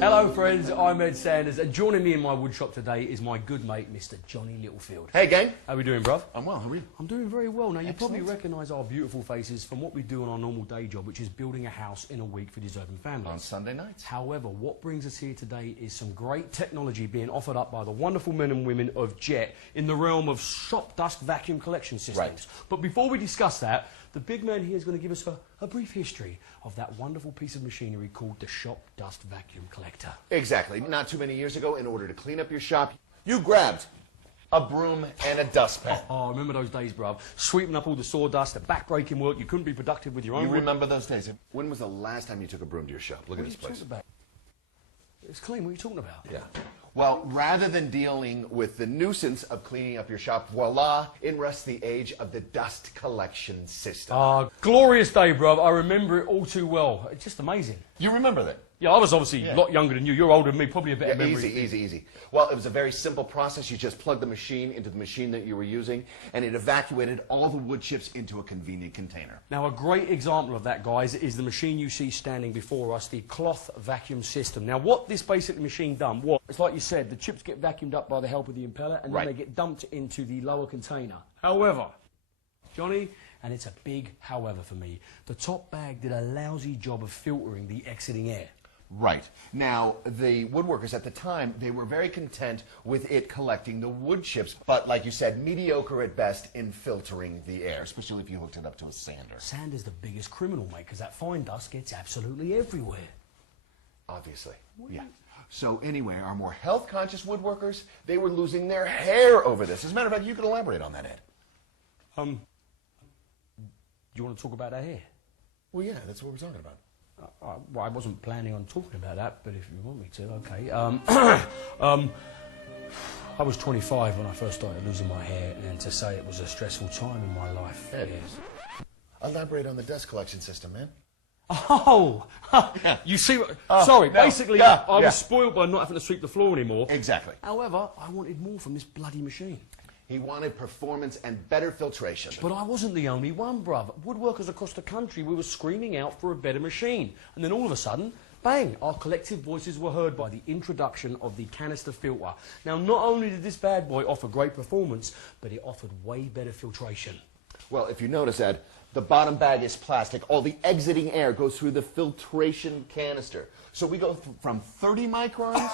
Hello friends, I'm Ed Sanders, and joining me in my woodshop today is my good mate, Mr. Johnny Littlefield. Hey gang. How we doing, bruv? I'm well, how are you? I'm doing very well. Now, you Excellent. probably recognise our beautiful faces from what we do on our normal day job, which is building a house in a week for deserving families. On Sunday nights. However, what brings us here today is some great technology being offered up by the wonderful men and women of JET in the realm of shop dust vacuum collection systems. Right. But before we discuss that, the big man here is going to give us a brief history of that wonderful piece of machinery called the shop dust vacuum collector. Exactly. Not too many years ago, in order to clean up your shop, you grabbed a broom and a dustpan. Oh, I remember those days, bruv. Sweeping up all the sawdust, the back-breaking work. You couldn't be productive with your own You wood. remember those days? When was the last time you took a broom to your shop? Look at this What are you place. talking about? It's clean. What are you talking about? Yeah. Well, rather than dealing with the nuisance of cleaning up your shop, voila, in rests the age of the dust collection system. Ah, glorious day, bruv. I remember it all too well. It's just amazing. You remember that? Yeah, I was obviously a lot younger than you. You're older than me, probably a better memory. Easy. Well, it was a very simple process. You just plugged the machine into the machine that you were using, and it evacuated all the wood chips into a convenient container. Now, a great example of that, guys, is the machine you see standing before us, the cloth vacuum system. Now, what this basic machine done was, it's like you said, the chips get vacuumed up by the help of the impeller, and then they get dumped into the lower container. However, Johnny, and it's a big however for me, the top bag did a lousy job of filtering the exiting air. Right. Now, the woodworkers at the time, they were very content with it collecting the wood chips, but like you said, mediocre at best in filtering the air, especially if you hooked it up to a sander. Sand is the biggest criminal, mate, because that fine dust gets absolutely everywhere. Obviously. Yeah. So anyway, our more health-conscious woodworkers, they were losing their hair over this. As a matter of fact, you could elaborate on that, Ed. Do you want to talk about our hair? Well, yeah, that's what we're talking about. Well, I wasn't planning on talking about that, but if you want me to, okay. I was 25 when I first started losing my hair, and to say it was a stressful time in my life. Ed, Yes. elaborate on the dust collection system, man. Oh! You see what... sorry, no. basically, Yeah, I was spoiled by not having to sweep the floor anymore. Exactly. However, I wanted more from this bloody machine. He wanted performance and better filtration. But I wasn't the only one, bruv. Woodworkers across the country, we were screaming out for a better machine. And then all of a sudden, bang, our collective voices were heard by the introduction of the canister filter. Now, not only did this bad boy offer great performance, but it offered way better filtration. Well, if you notice, Ed, the bottom bag is plastic. All the exiting air goes through the filtration canister. So we go from 30 microns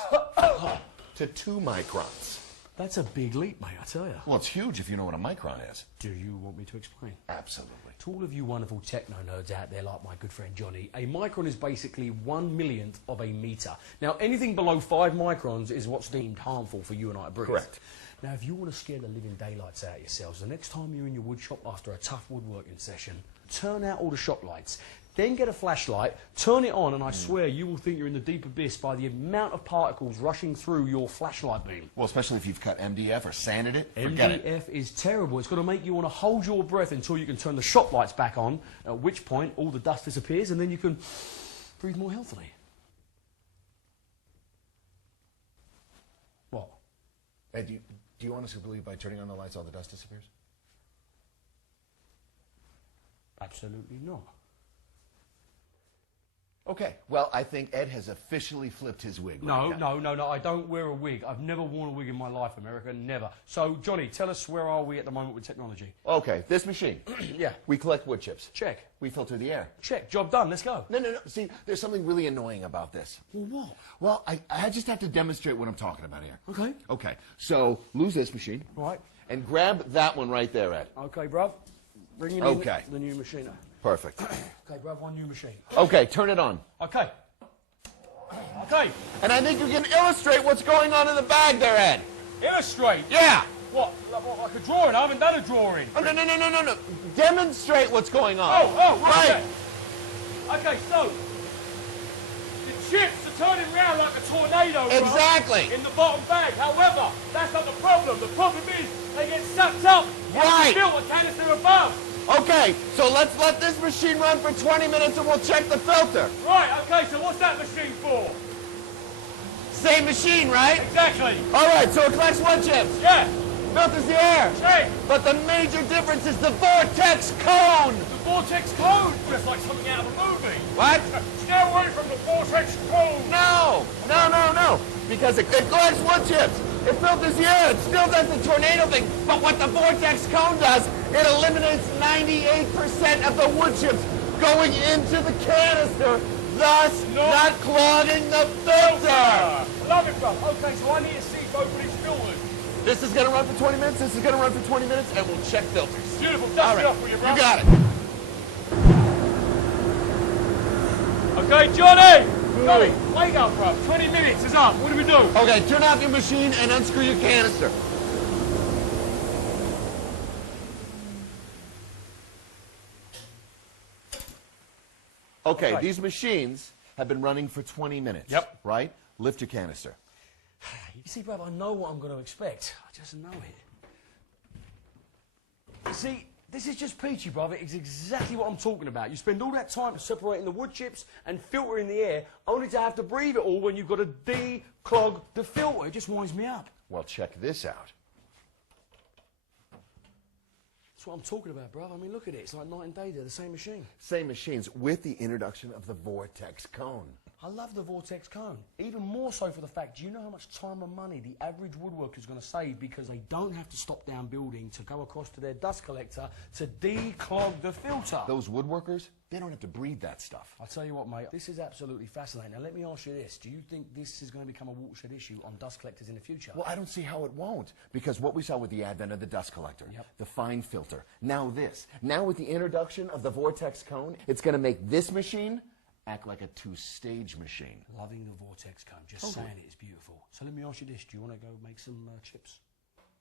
to 2 microns. That's a big leap, mate, I tell you. Well, it's huge if you know what a micron is. Do you want me to explain? Absolutely. To all of you wonderful techno nerds out there, like my good friend Johnny, a micron is basically 1/1,000,000th of a metre. Now, anything below 5 microns is what's deemed harmful for you and I to breathe. Correct. Now, if you want to scare the living daylights out of yourselves, the next time you're in your wood shop after a tough woodworking session, turn out all the shop lights. Then get a flashlight, turn it on, and I swear you will think you're in the deep abyss by the amount of particles rushing through your flashlight beam. Well, especially if you've cut MDF or sanded it, forget it. MDF is terrible. It's going to make you want to hold your breath until you can turn the shop lights back on, at which point all the dust disappears, and then you can breathe more healthily. What? Ed, do you honestly believe by turning on the lights all the dust disappears? Absolutely not. Okay, well, I think Ed has officially flipped his wig. No, right now. no, I don't wear a wig. I've never worn a wig in my life, America, never. So, Johnny, tell us, where are we at the moment with technology? Okay, this machine. Yeah. We collect wood chips. Check. We filter the air. Check. Job done. Let's go. No. See, there's something really annoying about this. Well, what? Well, I just have to demonstrate what I'm talking about here. Okay. Okay, so lose this machine. Right. And grab that one right there, Ed. Okay, bruv. Bring in the new machine. Perfect. Okay, bruv, one new machine. Okay, turn it on. Okay. Okay. And I think you can illustrate what's going on in the bag there, Ed. Illustrate? Yeah. What? Like a drawing? I haven't done a drawing. Oh, no. Demonstrate what's going on. Oh, right. Okay, so the chips are turning around like a tornado. Exactly. In the bottom bag. However, that's not the problem. The problem is they get sucked up. Right. And fill a canister above. Okay, so let's let this machine run for 20 minutes and we'll check the filter. Right, okay, so what's that machine for? Same machine, right? Exactly. All right, so it collects wood chips. Yeah. filters the air. Say, But the major difference is the vortex cone. the vortex cone! Just like something out of a movie. What? Stay away from the vortex cone! No. Because it collects wood chips. It filters the air. It still does the tornado thing. But what the vortex cone does, it eliminates 98% of the wood chips going into the canister, thus not clogging the filter. I love it, bro. Okay, so I need to see both of these filters. This is going to run for 20 minutes. This is going to run for 20 minutes, and we'll check filters. Beautiful. All Dust right. it up for you, bro. You got it. Okay, Johnny! Johnny, wake up, bro. 20 minutes is up. What do we do? Okay, turn off your machine and unscrew your canister. Okay, these machines have been running for 20 minutes. Yep. Right? Lift your canister. You see, bruv, I know what I'm going to expect. I just know it. You see, this is just peachy, brother. It's exactly what I'm talking about. You spend all that time separating the wood chips and filtering the air, only to have to breathe it all when you've got to declog the filter. It just winds me up. Well, check this out. That's what I'm talking about, bruv. I mean, look at it. It's like night and day. They're the same machine. Same machines with the introduction of the vortex cone. I love the vortex cone. Even more so for the fact, do you know how much time and money the average woodworker is going to save because they don't have to stop down building to go across to their dust collector to declog the filter? Those woodworkers, they don't have to breathe that stuff. I'll tell you what, mate, this is absolutely fascinating. Now, let me ask you this. Do you think this is going to become a watershed issue on dust collectors in the future? Well, I don't see how it won't, because what we saw with the advent of the dust collector, the fine filter, now this. Now with the introduction of the vortex cone, it's going to make this machine act like a two-stage machine. Loving the vortex cone. Just saying it is beautiful. So let me ask you this. Do you want to go make some chips?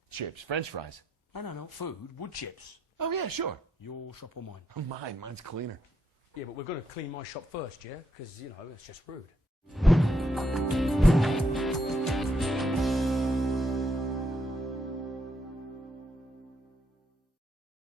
Chips, French fries. No. Food. Wood chips. Oh, yeah, sure. Your shop or mine? Mine's cleaner. Yeah, but we're going to clean my shop first, yeah? Because, you know, it's just rude.